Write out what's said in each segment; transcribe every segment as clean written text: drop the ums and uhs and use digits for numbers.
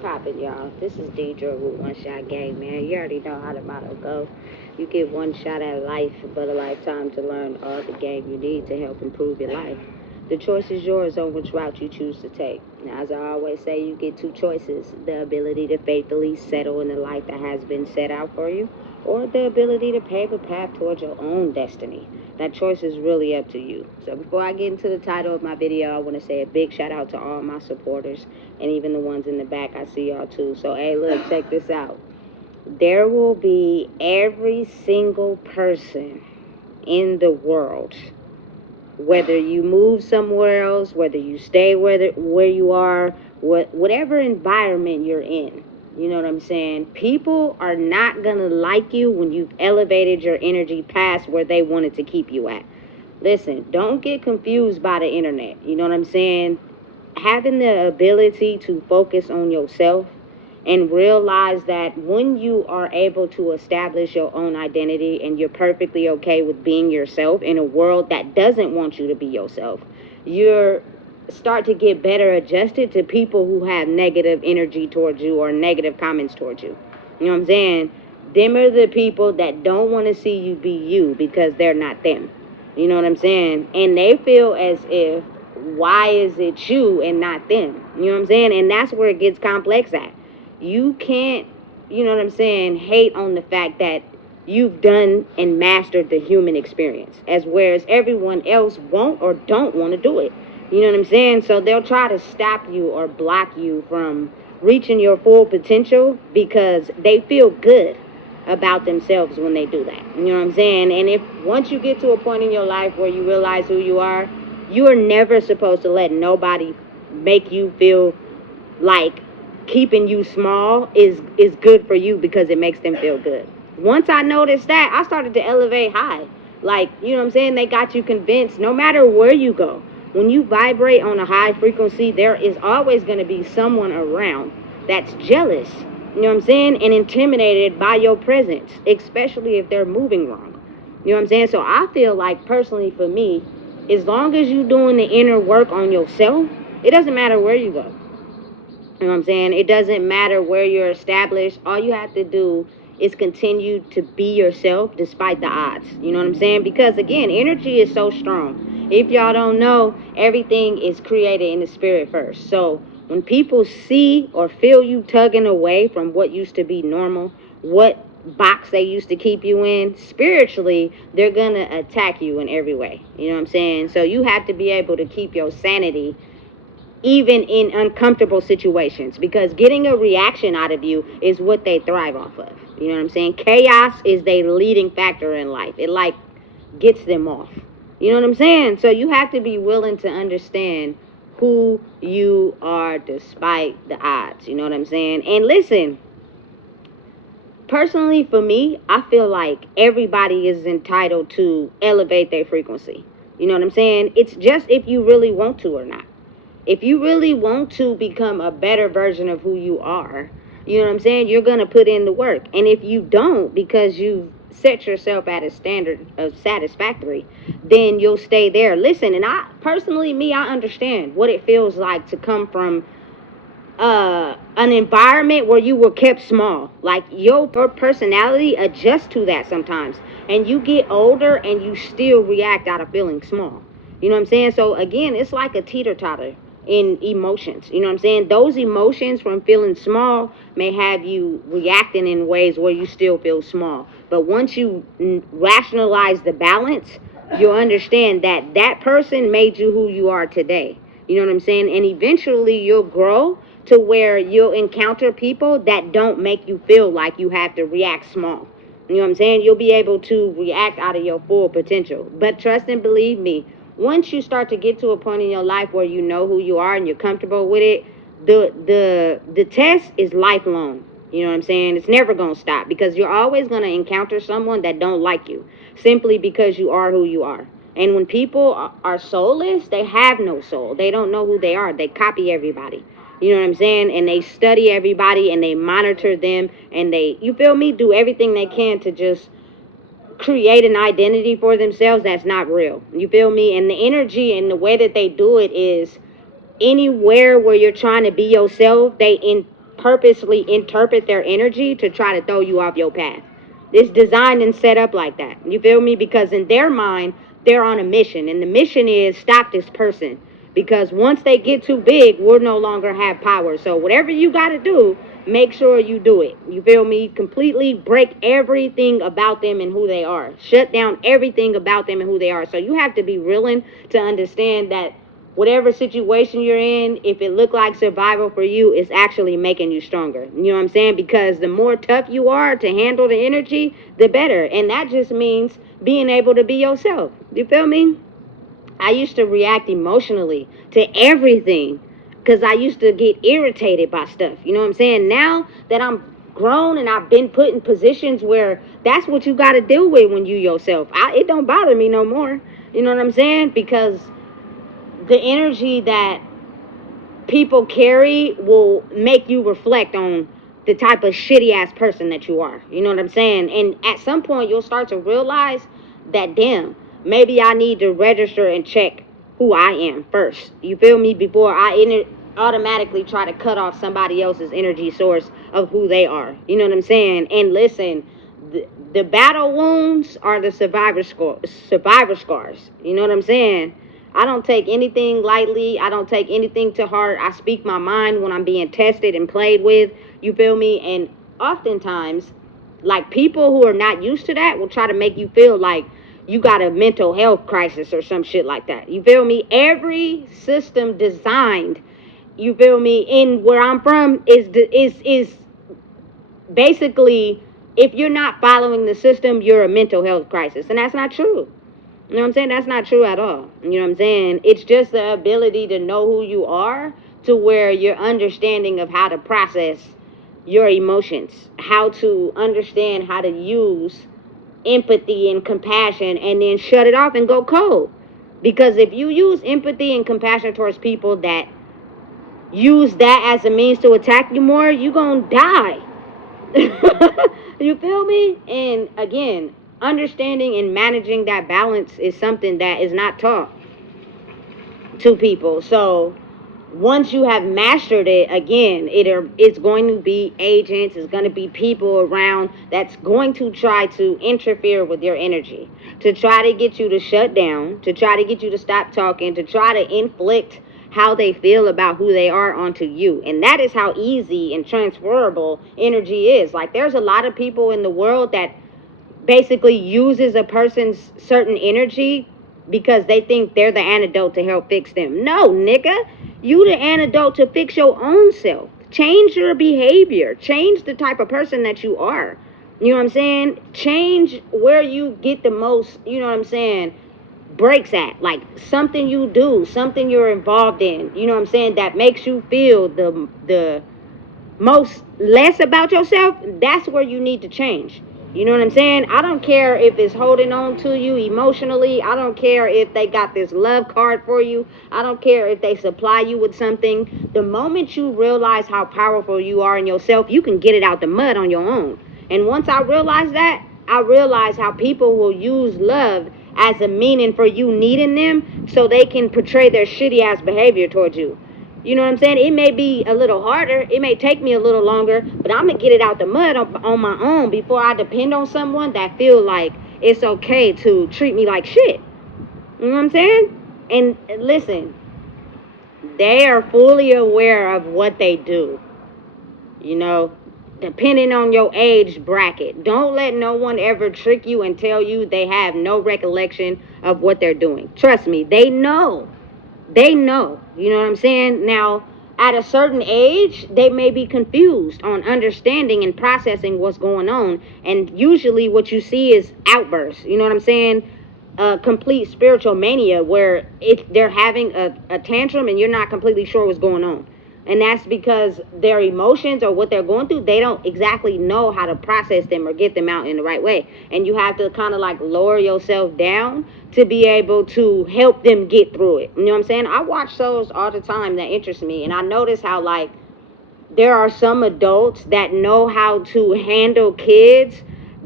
poppin', y'all? This is Deidre with One Shot Game, man. You already know how the motto go. You get one shot at life, but a lifetime to learn all the game you need to help improve your life. The choice is yours on which route you choose to take. Now, as I always say, you get two choices: the ability to faithfully settle in the life that has been set out for you, or the ability to pave a path towards your own destiny. That choice is really up to you. So before I get into the title of my video, I want to say a big shout out to all my supporters and even the ones in the back. I see y'all too. So hey, look, check this out. There will be every single person in the world, whether you move somewhere else, whether you stay where you are, whatever environment you're in. You know what I'm saying? People are not going to like you when you've elevated your energy past where they wanted to keep you at. Listen, don't get confused by the internet. You know what I'm saying? Having the ability to focus on yourself and realize that when you are able to establish your own identity and you're perfectly okay with being yourself in a world that doesn't want you to be yourself, you're start to get better adjusted to people who have negative energy towards you or negative comments towards you. You know what I'm saying? Them are the people that don't want to see you be you because they're not them. You know what I'm saying? And they feel as if, why is it you and not them? You know what I'm saying? And that's where it gets complex at. You can't, you know what I'm saying, hate on the fact that you've done and mastered the human experience, as whereas everyone else won't or don't want to do it. You know what I'm saying? So they'll try to stop you or block you from reaching your full potential because they feel good about themselves when they do that. You know what I'm saying? And if once you get to a point in your life where you realize who you are never supposed to let nobody make you feel like keeping you small is good for you because it makes them feel good. Once I noticed that, I started to elevate high. Like, you know what I'm saying? They got you convinced no matter where you go. When you vibrate on a high frequency, there is always going to be someone around that's jealous, you know what I'm saying, and intimidated by your presence, especially if they're moving wrong. You know what I'm saying? So I feel like, personally for me, as long as you're doing the inner work on yourself, it doesn't matter where you go. You know what I'm saying? It doesn't matter where you're established. All you have to do is continue to be yourself despite the odds. You know what I'm saying? Because, again, energy is so strong. If y'all don't know, everything is created in the spirit first. So when people see or feel you tugging away from what used to be normal, what box they used to keep you in, spiritually, they're going to attack you in every way. You know what I'm saying? So you have to be able to keep your sanity even in uncomfortable situations, because getting a reaction out of you is what they thrive off of. You know what I'm saying? Chaos is their leading factor in life. It like gets them off. You know what I'm saying? So you have to be willing to understand who you are despite the odds. You know what I'm saying? And listen, personally for me, I feel like everybody is entitled to elevate their frequency. You know what I'm saying? It's just if you really want to or not. If you really want to become a better version of who you are, you know what I'm saying, you're going to put in the work. And if you don't, because you set yourself at a standard of satisfactory, then you'll stay there. Listen, and I understand what it feels like to come from an environment where you were kept small. Like your personality adjusts to that sometimes. And you get older and you still react out of feeling small. You know what I'm saying? So again, it's like a teeter-totter in emotions. You know what I'm saying? Those emotions from feeling small may have you reacting in ways where you still feel small. But once you rationalize the balance, you'll understand that that person made you who you are today. You know what I'm saying? And eventually you'll grow to where you'll encounter people that don't make you feel like you have to react small. You know what I'm saying? You'll be able to react out of your full potential. But trust and believe me, once you start to get to a point in your life where you know who you are and you're comfortable with it, the test is lifelong. You know what I'm saying? It's never going to stop, because you're always going to encounter someone that don't like you simply because you are who you are. And when people are soulless, they have no soul. They don't know who they are. They copy everybody. You know what I'm saying? And they study everybody and they monitor them and they, you feel me, do everything they can to just create an identity for themselves that's not real. You feel me? And the energy and the way that they do it is anywhere where you're trying to be yourself, they purposely interpret their energy to try to throw you off your path. It's designed and set up like that. You feel me? Because in their mind, they're on a mission. And the mission is stop this person. Because once they get too big, we'll no longer have power. So whatever you got to do, make sure you do it. You feel me? Completely break everything about them and who they are. Shut down everything about them and who they are. So you have to be willing to understand that whatever situation you're in, if it looked like survival for you, it's actually making you stronger. You know what I'm saying? Because the more tough you are to handle the energy, the better. And that just means being able to be yourself. You feel me? I used to react emotionally to everything because I used to get irritated by stuff. You know what I'm saying? Now that I'm grown and I've been put in positions where that's what you got to deal with when you yourself. It don't bother me no more. You know what I'm saying? Because the energy that people carry will make you reflect on the type of shitty ass person that you are. You know what I'm saying? And at some point you'll start to realize that, damn, maybe I need to register and check who I am first. You feel me? Before I automatically try to cut off somebody else's energy source of who they are. You know what I'm saying? And listen, the battle wounds are the survivor scars. You know what I'm saying? I don't take anything lightly. I don't take anything to heart. I speak my mind when I'm being tested and played with. You feel me? And oftentimes, like, people who are not used to that will try to make you feel like you got a mental health crisis or some shit like that. You feel me? Every system designed, you feel me, in where I'm from is basically, if you're not following the system, you're a mental health crisis. And that's not true. You know what I'm saying? That's not true at all. You know what I'm saying? It's just the ability to know who you are to where your understanding of how to process your emotions, how to understand how to use empathy and compassion and then shut it off and go cold. Because if you use empathy and compassion towards people that use that as a means to attack you more, you're going to die. You feel me? And again, understanding and managing that balance is something that is not taught to people. So once you have mastered it, again, it's going to be agents, it's going to be people around that's going to try to interfere with your energy, to try to get you to shut down, to try to get you to stop talking, to try to inflict how they feel about who they are onto you. And that is how easy and transferable energy is. Like, there's a lot of people in the world that basically uses a person's certain energy because they think they're the antidote to help fix them. No, nigga. You the antidote to fix your own self. Change your behavior. Change the type of person that you are. You know what I'm saying? Change where you get the most, you know what I'm saying, breaks at. Like, something you do, something you're involved in, you know what I'm saying, that makes you feel the most less about yourself. That's where you need to change. You know what I'm saying? I don't care if it's holding on to you emotionally. I don't care if they got this love card for you. I don't care if they supply you with something. The moment you realize how powerful you are in yourself, you can get it out the mud on your own. And once I realized that, I realized how people will use love as a meaning for you needing them so they can portray their shitty ass behavior towards you. You know what I'm saying? It may be a little harder. It may take me a little longer, but I'm going to get it out the mud on my own before I depend on someone that feel like it's okay to treat me like shit. You know what I'm saying? And listen, they are fully aware of what they do. You know, depending on your age bracket. Don't let no one ever trick you and tell you they have no recollection of what they're doing. Trust me, they know. They know, you know what I'm saying? Now, at a certain age, they may be confused on understanding and processing what's going on. And usually what you see is outbursts, you know what I'm saying? Complete spiritual mania where they're having a tantrum and you're not completely sure what's going on. And that's because their emotions or what they're going through, they don't exactly know how to process them or get them out in the right way. And you have to kind of like lower yourself down to be able to help them get through it. You know what I'm saying? I watch shows all the time that interest me. And I notice how, like, there are some adults that know how to handle kids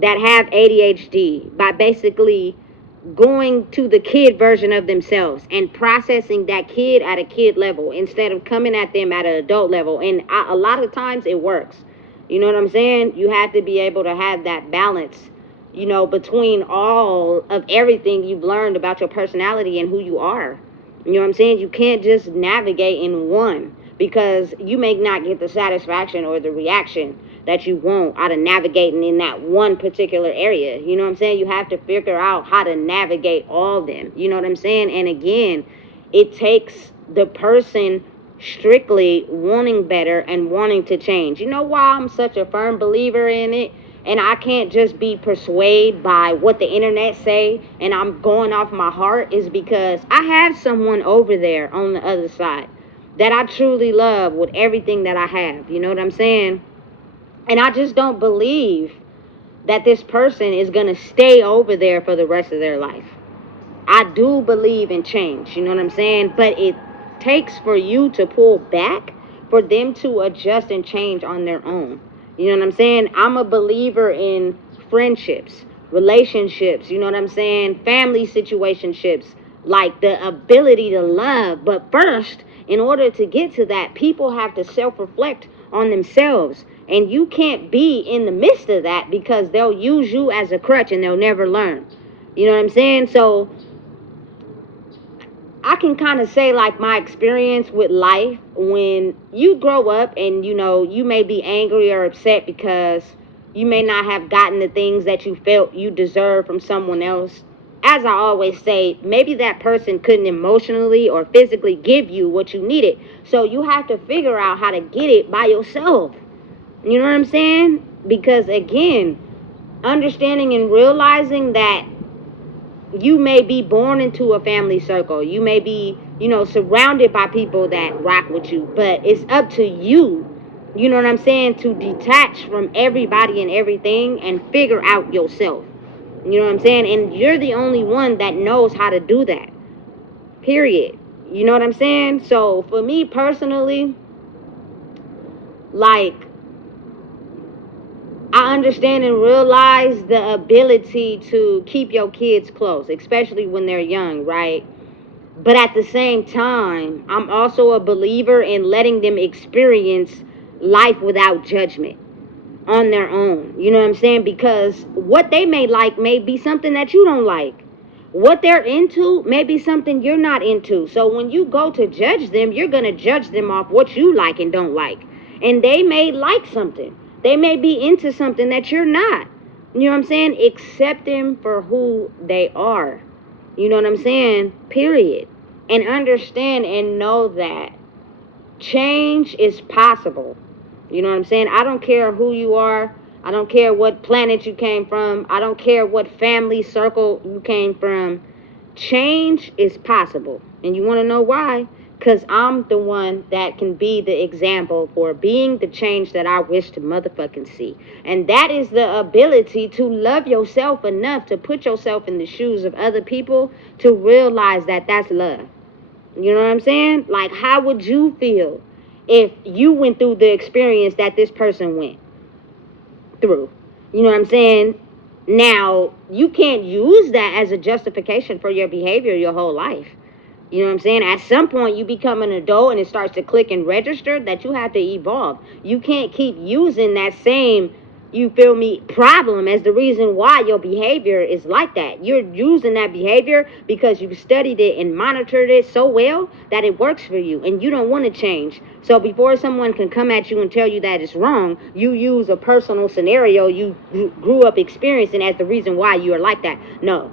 that have ADHD by basically going to the kid version of themselves and processing that kid at a kid level instead of coming at them at an adult level. And a lot of times it works. You know what I'm saying? You have to be able to have that balance, you know, between all of everything you've learned about your personality and who you are. You know what I'm saying? You can't just navigate in one, because you may not get the satisfaction or the reaction that you want out of navigating in that one particular area. You know what I'm saying? You have to figure out how to navigate all of them. You know what I'm saying? And again, it takes the person strictly wanting better and wanting to change. You know why I'm such a firm believer in it? And I can't just be persuaded by what the internet say and I'm going off my heart, is because I have someone over there on the other side that I truly love with everything that I have. You know what I'm saying? And I just don't believe that this person is going to stay over there for the rest of their life. I do believe in change, you know what I'm saying? But it takes for you to pull back for them to adjust and change on their own. You know what I'm saying? I'm a believer in friendships, relationships, you know what I'm saying? Family situationships, like the ability to love. But first, in order to get to that, people have to self-reflect on themselves. And you can't be in the midst of that, because they'll use you as a crutch and they'll never learn. You know what I'm saying? So I can kind of say, like, my experience with life, when you grow up and, you know, you may be angry or upset because you may not have gotten the things that you felt you deserved from someone else. As I always say, maybe that person couldn't emotionally or physically give you what you needed. So you have to figure out how to get it by yourself. You know what I'm saying? Because again, understanding and realizing that you may be born into a family circle. You may be, you know, surrounded by people that rock with you. But it's up to you, you know what I'm saying, to detach from everybody and everything and figure out yourself. You know what I'm saying? And you're the only one that knows how to do that. Period. You know what I'm saying? So for me personally, like, I understand and realize the ability to keep your kids close, especially when they're young, right? But at the same time, I'm also a believer in letting them experience life without judgment on their own. You know what I'm saying? Because what they may like may be something that you don't like. What they're into may be something you're not into. So when you go to judge them, you're going to judge them off what you like and don't like. And they may like something. They may be into something that you're not. You know what I'm saying? Accept them for who they are. You know what I'm saying? Period. And understand and know that change is possible. You know what I'm saying? I don't care who you are. I don't care what planet you came from. I don't care what family circle you came from. Change is possible. And you want to know why? Because I'm the one that can be the example for being the change that I wish to motherfucking see. And that is the ability to love yourself enough to put yourself in the shoes of other people to realize that that's love. You know what I'm saying? Like, how would you feel if you went through the experience that this person went through? You know what I'm saying? Now, you can't use that as a justification for your behavior your whole life. You know what I'm saying? At some point, you become an adult and it starts to click and register that you have to evolve. You can't keep using that same, you feel me, problem as the reason why your behavior is like that. You're using that behavior because you've studied it and monitored it so well that it works for you and you don't want to change. So before someone can come at you and tell you that it's wrong, you use a personal scenario you grew up experiencing as the reason why you are like that. No.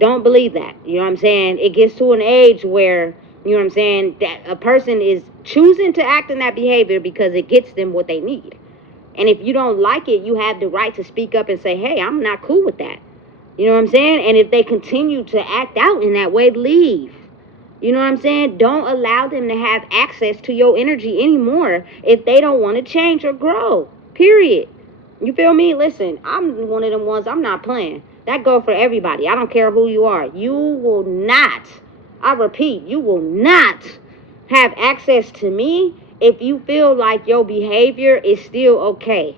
Don't believe that. You know what I'm saying? It gets to an age where, you know what I'm saying, that a person is choosing to act in that behavior because it gets them what they need. And if you don't like it, you have the right to speak up and say, hey, I'm not cool with that. You know what I'm saying? And if they continue to act out in that way, leave. You know what I'm saying? Don't allow them to have access to your energy anymore if they don't want to change or grow. Period. You feel me? Listen, I'm one of them ones, I'm not playing. That go for everybody. I don't care who you are. You will not, I repeat, you will not have access to me if you feel like your behavior is still okay.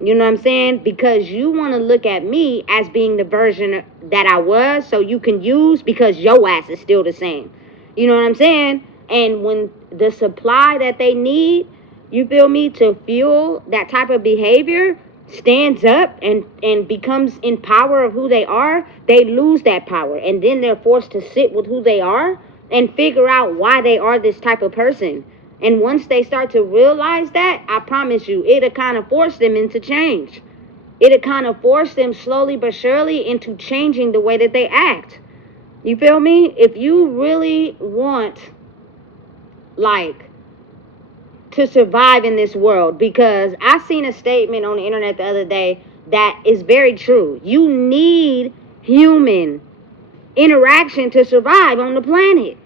You know what I'm saying? Because you want to look at me as being the version that I was, so you can use, because your ass is still the same. You know what I'm saying? And when the supply that they need, you feel me, to fuel that type of behavior stands up and becomes in power of who they are, they lose that power. And then they're forced to sit with who they are and figure out why they are this type of person. And once they start to realize that, I promise you, it'll kind of force them into change. It'll kind of force them slowly but surely into changing the way that they act. You feel me? If you really want, like, to survive in this world, because I seen a statement on the internet the other day that is very true. You need human interaction to survive on the planet.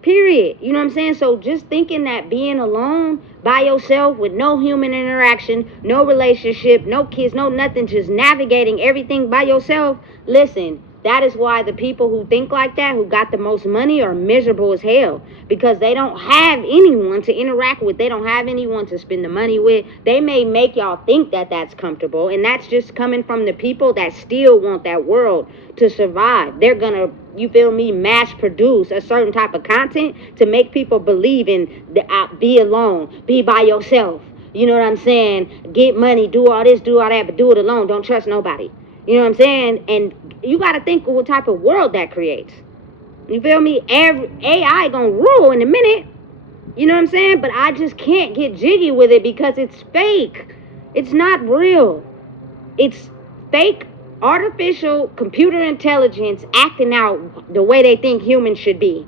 Period. You know what I'm saying? So just thinking that being alone by yourself with no human interaction, no relationship, no kids, no nothing, just navigating everything by yourself, listen, that is why the people who think like that, who got the most money, are miserable as hell, because they don't have anyone to interact with. They don't have anyone to spend the money with. They may make y'all think that that's comfortable, and that's just coming from the people that still want that world to survive. They're gonna, you feel me, mass produce a certain type of content to make people believe in be alone, be by yourself. You know what I'm saying? Get money, do all this, do all that, but do it alone. Don't trust nobody. You know what I'm saying? And you got to think of what type of world that creates. You feel me? Every AI gonna rule in a minute. You know what I'm saying? But I just can't get jiggy with it because it's fake. It's not real. It's fake, artificial computer intelligence acting out the way they think humans should be.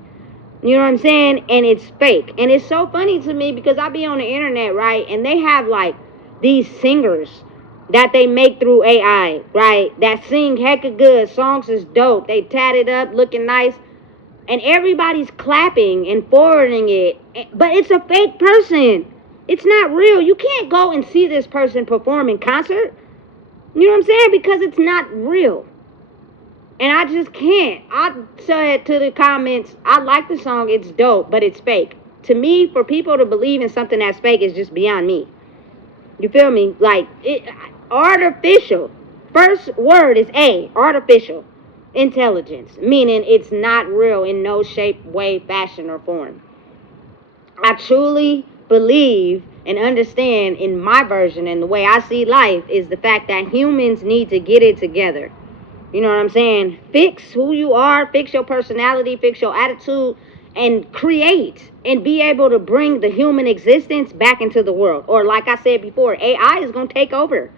You know what I'm saying? And it's fake. And it's so funny to me because I be on the internet, right? And they have like these singers that they make through AI, right? That sing hecka good. Songs is dope. They tatted up, looking nice. And everybody's clapping and forwarding it. But it's a fake person. It's not real. You can't go and see this person perform in concert. You know what I'm saying? Because it's not real. And I just can't. I said to the comments, I like the song. It's dope, but it's fake. To me, for people to believe in something that's fake is just beyond me. You feel me? Like, artificial. First word is A, artificial intelligence, meaning it's not real in no shape, way, fashion, or form. I truly believe and understand in my version and the way I see life is the fact that humans need to get it together. You know what I'm saying? Fix who you are, fix your personality, fix your attitude, and create and be able to bring the human existence back into the world. Or like I said before, AI is going to take over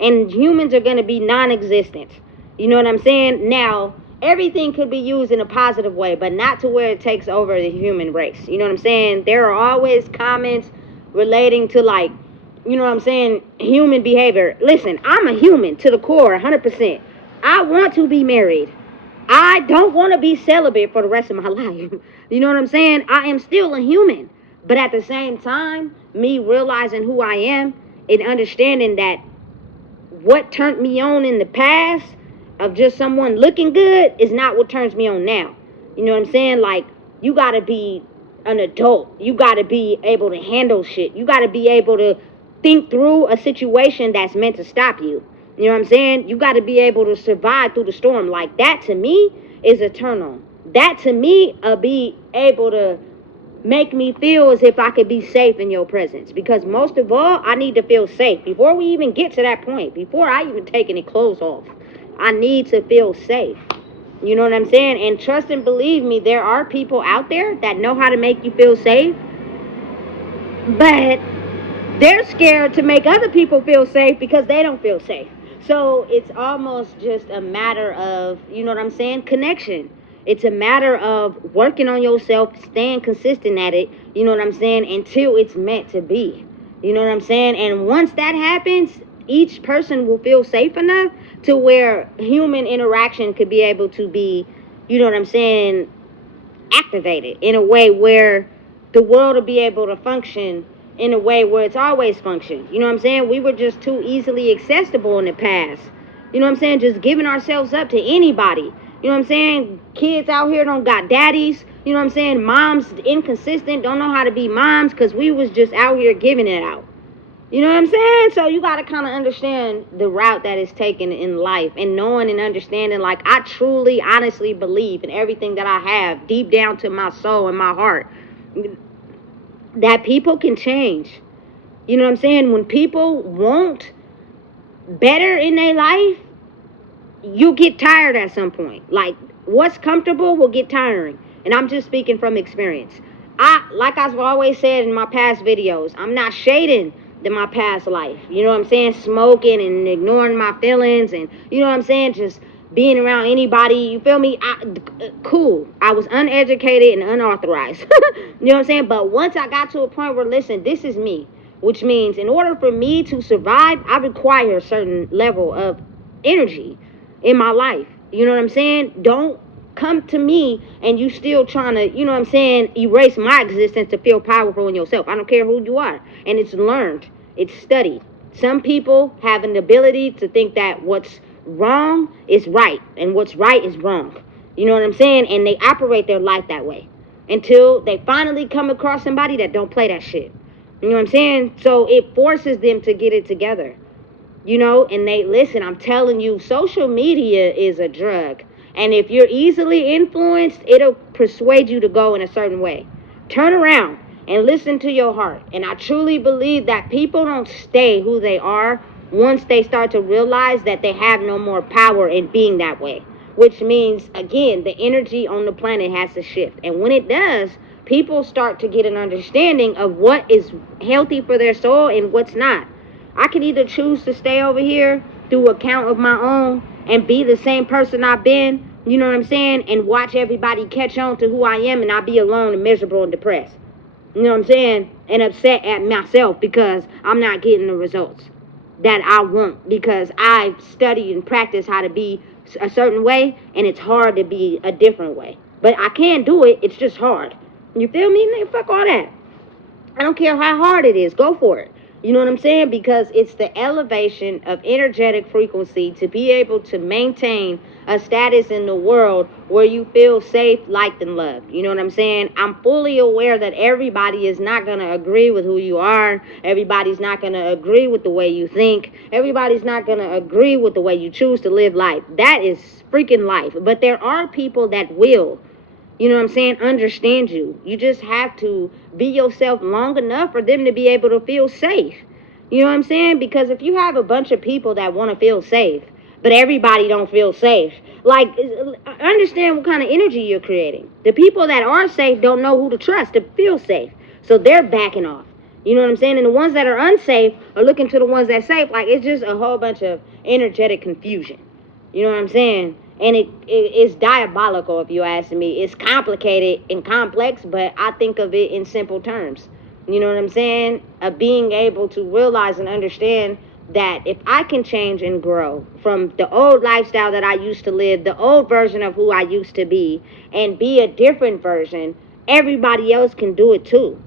and humans are going to be non-existent. You know what I'm saying? Now, everything could be used in a positive way, but not to where it takes over the human race. You know what I'm saying? There are always comments relating to, like, you know what I'm saying, human behavior. Listen, I'm a human to the core, 100%. I want to be married. I don't want to be celibate for the rest of my life. You know what I'm saying? I am still a human. But at the same time, me realizing who I am and understanding that what turned me on in the past of just someone looking good is not what turns me on now. You know what I'm saying? Like, you got to be an adult. You got to be able to handle shit. You got to be able to think through a situation that's meant to stop you. You know what I'm saying? You got to be able to survive through the storm. Like, that to me is a turn on. That to me be able to make me feel as if I could be safe in your presence. Because most of all, I need to feel safe. Before we even get to that point, before I even take any clothes off, I need to feel safe. You know what I'm saying? And trust and believe me, there are people out there that know how to make you feel safe. But they're scared to make other people feel safe because they don't feel safe. So it's almost just a matter of, you know what I'm saying, connection. It's a matter of working on yourself, staying consistent at it, you know what I'm saying, until it's meant to be. You know what I'm saying? And once that happens, each person will feel safe enough to where human interaction could be able to be, you know what I'm saying, activated in a way where the world will be able to function in a way where it's always functioned. You know what I'm saying? We were just too easily accessible in the past. You know what I'm saying? Just giving ourselves up to anybody. You know what I'm saying? Kids out here don't got daddies. You know what I'm saying? Moms inconsistent, don't know how to be moms because we was just out here giving it out. You know what I'm saying? So you got to kind of understand the route that is taken in life, and knowing and understanding, like, I truly, honestly believe in everything that I have, deep down to my soul and my heart, that people can change. You know what I'm saying? When people want better in their life, you get tired at some point. Like, what's comfortable will get tiring. And I'm just speaking from experience. Like I've always said in my past videos, I'm not shading my past life. You know what I'm saying? Smoking and ignoring my feelings, and, you know what I'm saying, just being around anybody, you feel me? Cool. I was uneducated and unauthorized. You know what I'm saying? But once I got to a point where, listen, this is me. Which means in order for me to survive, I require a certain level of energy in my life. You know what I'm saying? Don't come to me and you still trying to, you know what I'm saying, erase my existence to feel powerful in yourself. I don't care who you are. And it's learned. It's studied. Some people have an ability to think that what's wrong is right and what's right is wrong. You know what I'm saying? And they operate their life that way until they finally come across somebody that don't play that shit. You know what I'm saying? So it forces them to get it together. You know, and they, listen, I'm telling you, social media is a drug. And if you're easily influenced, it'll persuade you to go in a certain way. Turn around and listen to your heart. And I truly believe that people don't stay who they are once they start to realize that they have no more power in being that way. Which means, again, the energy on the planet has to shift. And when it does, people start to get an understanding of what is healthy for their soul and what's not. I can either choose to stay over here through account of my own and be the same person I've been, you know what I'm saying, and watch everybody catch on to who I am, and I'll be alone and miserable and depressed. You know what I'm saying? And upset at myself because I'm not getting the results that I want, because I've studied and practiced how to be a certain way, and it's hard to be a different way. But I can do it, it's just hard. You feel me? Nigga, fuck all that. I don't care how hard it is, go for it. You know what I'm saying? Because it's the elevation of energetic frequency to be able to maintain a status in the world where you feel safe, liked, and loved. You know what I'm saying? I'm fully aware that everybody is not going to agree with who you are. Everybody's not going to agree with the way you think. Everybody's not going to agree with the way you choose to live life. That is freaking life. But there are people that will. You know what I'm saying? Understand you. You just have to be yourself long enough for them to be able to feel safe. You know what I'm saying? Because if you have a bunch of people that want to feel safe, but everybody don't feel safe, like, understand what kind of energy you're creating. The people that are safe don't know who to trust to feel safe. So they're backing off. You know what I'm saying? And the ones that are unsafe are looking to the ones that are safe. Like, it's just a whole bunch of energetic confusion. You know what I'm saying? And it's diabolical, if you ask me. It's complicated and complex, but I think of it in simple terms. You know what I'm saying? Of being able to realize and understand that if I can change and grow from the old lifestyle that I used to live, the old version of who I used to be, and be a different version, everybody else can do it too.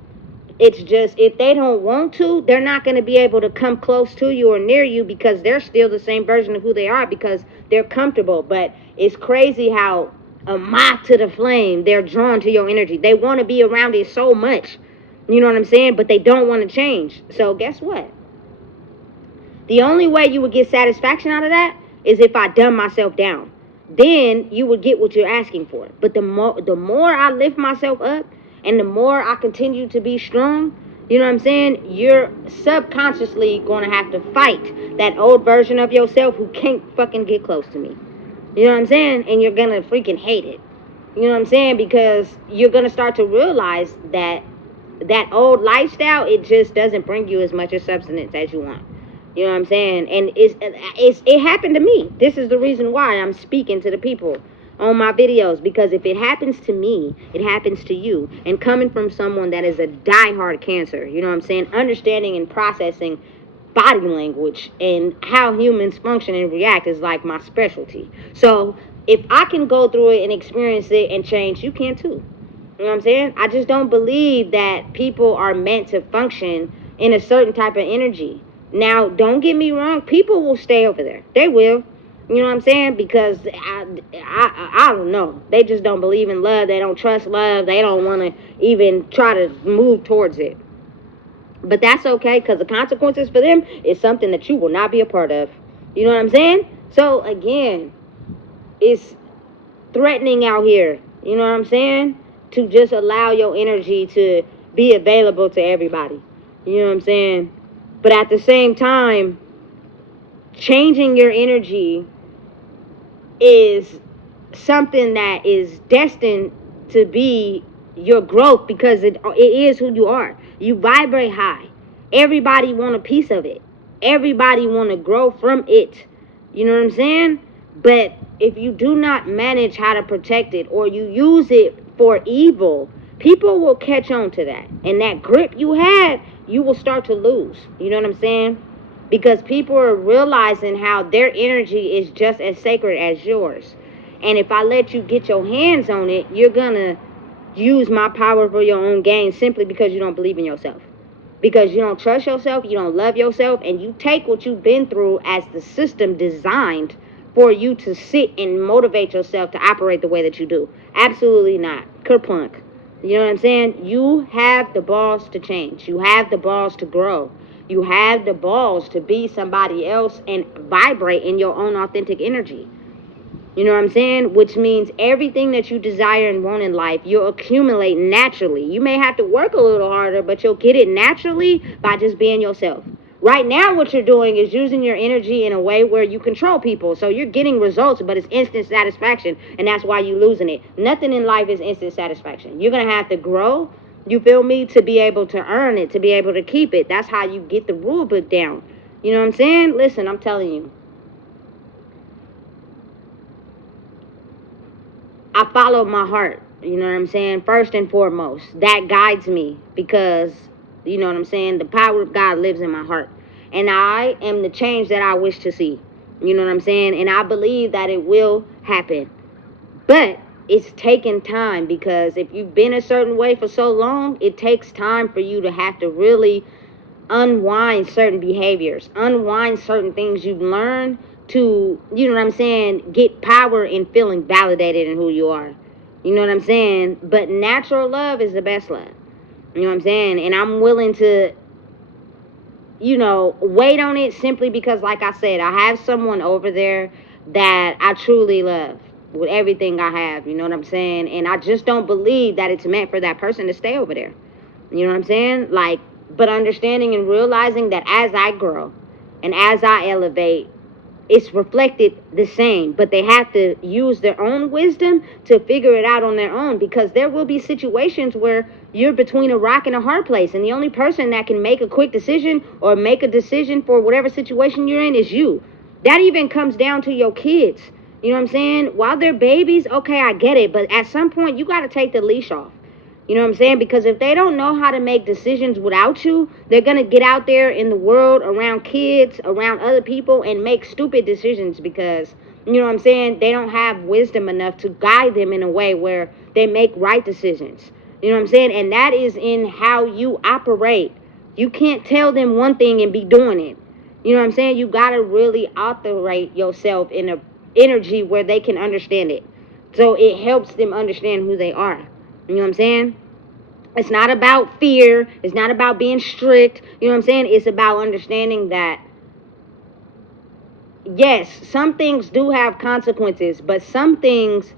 It's just, if they don't want to, they're not going to be able to come close to you or near you, because they're still the same version of who they are, because they're comfortable. But it's crazy how a moth to the flame, they're drawn to your energy. They want to be around it so much. You know what I'm saying? But they don't want to change. So guess what? The only way you would get satisfaction out of that is if I dumb myself down. Then you would get what you're asking for. But the more I lift myself up, and the more I continue to be strong, you know what I'm saying, you're subconsciously going to have to fight that old version of yourself who can't fucking get close to me. You know what I'm saying? And you're going to freaking hate it. You know what I'm saying? Because you're going to start to realize that that old lifestyle, it just doesn't bring you as much of substance as you want. You know what I'm saying? And it happened to me. This is the reason why I'm speaking to the people on my videos, because if it happens to me, it happens to you. And coming from someone that is a diehard Cancer, you know what I'm saying, understanding and processing body language and how humans function and react is like my specialty. So if I can go through it and experience it and change, you can too. You know what I'm saying? I just don't believe that people are meant to function in a certain type of energy. Now, don't get me wrong, people will stay over there. They will. You know what I'm saying? Because I don't know. They just don't believe in love. They don't trust love. They don't want to even try to move towards it. But that's okay, because the consequences for them is something that you will not be a part of. You know what I'm saying? So again, it's threatening out here. You know what I'm saying? To just allow your energy to be available to everybody. You know what I'm saying? But at the same time, changing your energy is something that is destined to be your growth, because it is who you are. You vibrate high. Everybody want a piece of it. Everybody want to grow from it. You know what I'm saying? But if you do not manage how to protect it, or you use it for evil, people will catch on to that. And that grip you had, you will start to lose. You know what I'm saying? Because people are realizing how their energy is just as sacred as yours. And if I let you get your hands on it, you're going to use my power for your own gain, simply because you don't believe in yourself. Because you don't trust yourself, you don't love yourself, and you take what you've been through as the system designed for you to sit and motivate yourself to operate the way that you do. Absolutely not. Kerplunk. You know what I'm saying? You have the balls to change. You have the balls to grow. You have the balls to be somebody else and vibrate in your own authentic energy. You know what I'm saying? Which means everything that you desire and want in life, you'll accumulate naturally. You may have to work a little harder, but you'll get it naturally by just being yourself. Right now, what you're doing is using your energy in a way where you control people. So you're getting results, but it's instant satisfaction, and that's why you're losing it. Nothing in life is instant satisfaction. You're going to have to grow, you feel me, to be able to earn it, to be able to keep it. That's how you get the rule book down. You know what I'm saying? Listen, I'm telling you. I follow my heart, you know what I'm saying? First and foremost, that guides me, because, you know what I'm saying, the power of God lives in my heart. And I am the change that I wish to see. You know what I'm saying? And I believe that it will happen. But it's taking time, because if you've been a certain way for so long, it takes time for you to have to really unwind certain behaviors, unwind certain things you've learned, to, you know what I'm saying, get power in feeling validated in who you are. You know what I'm saying? But natural love is the best love. You know what I'm saying? And I'm willing to, you know, wait on it, simply because, like I said, I have someone over there that I truly love with everything I have. You know what I'm saying? And I just don't believe that it's meant for that person to stay over there. You know what I'm saying? Like, but understanding and realizing that as I grow and as I elevate, it's reflected the same, but they have to use their own wisdom to figure it out on their own, because there will be situations where you're between a rock and a hard place, and the only person that can make a quick decision or make a decision for whatever situation you're in is you. That even comes down to your kids. You know what I'm saying? While they're babies, okay, I get it, but at some point you got to take the leash off. You know what I'm saying? Because if they don't know how to make decisions without you, they're going to get out there in the world around kids, around other people, and make stupid decisions, because, you know what I'm saying, they don't have wisdom enough to guide them in a way where they make right decisions. You know what I'm saying? And that is in how you operate. You can't tell them one thing and be doing it. You know what I'm saying? You got to really operate yourself in a energy where they can understand it. So it helps them understand who they are. You know what I'm saying? It's not about fear. It's not about being strict. You know what I'm saying? It's about understanding that, yes, some things do have consequences, but some things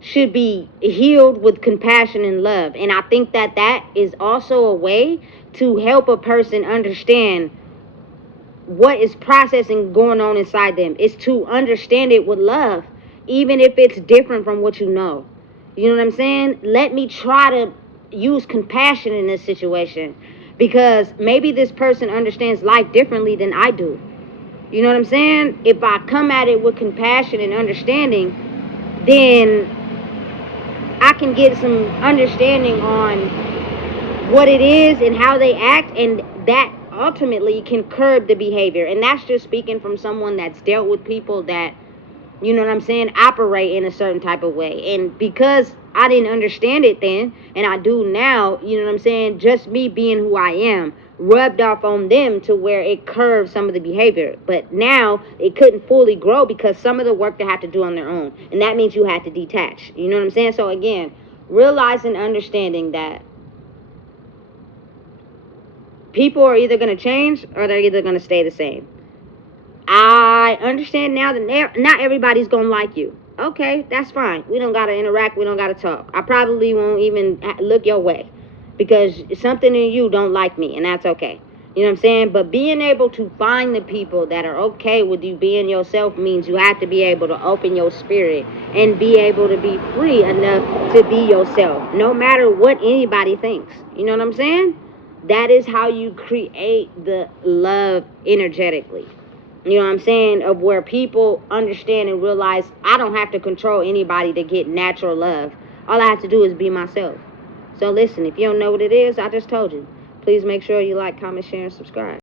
should be healed with compassion and love. And I think that that is also a way to help a person understand what is processing going on inside them. Is to understand it with love, even if it's different from what you know. You know what I'm saying? Let me try to use compassion in this situation, because maybe this person understands life differently than I do. You know what I'm saying? If I come at it with compassion and understanding, then I can get some understanding on what it is and how they act, and that ultimately can curb the behavior. And that's just speaking from someone that's dealt with people that, you know what I'm saying, operate in a certain type of way. And because I didn't understand it then, and I do now, you know what I'm saying, just me being who I am rubbed off on them to where it curves some of the behavior. But now it couldn't fully grow, because some of the work they have to do on their own. And that means you have to detach. You know what I'm saying? So again, realizing, understanding that People are either going to change or they're either going to stay the same. I understand now that not everybody's going to like you. Okay, that's fine. We don't got to interact. We don't got to talk. I probably won't even look your way because something in you don't like me, and that's okay. You know what I'm saying? But being able to find the people that are okay with you being yourself means you have to be able to open your spirit and be able to be free enough to be yourself, no matter what anybody thinks. You know what I'm saying? That is how you create the love energetically. You know what I'm saying? Of where people understand and realize I don't have to control anybody to get natural love. All I have to do is be myself. So listen, if you don't know what it is, I just told you. Please make sure you like, comment, share, and subscribe.